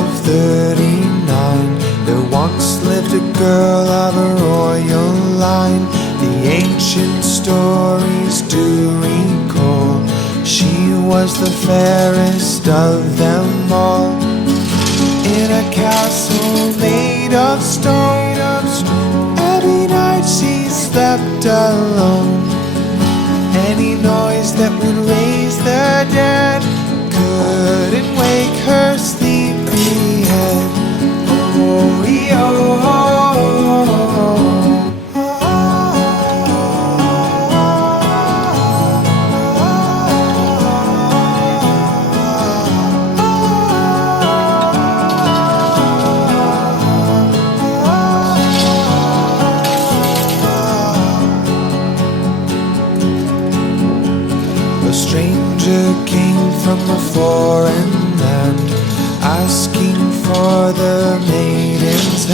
1239, there once lived a girl of a royal line. The ancient stories do recall she was the fairest of them all. In a castle made of stone, every night she slept alone. Any noise that would raise the dead couldn't wake her sleepy head. Oh, a stranger came from a foreign land, asking for the maiden's hand.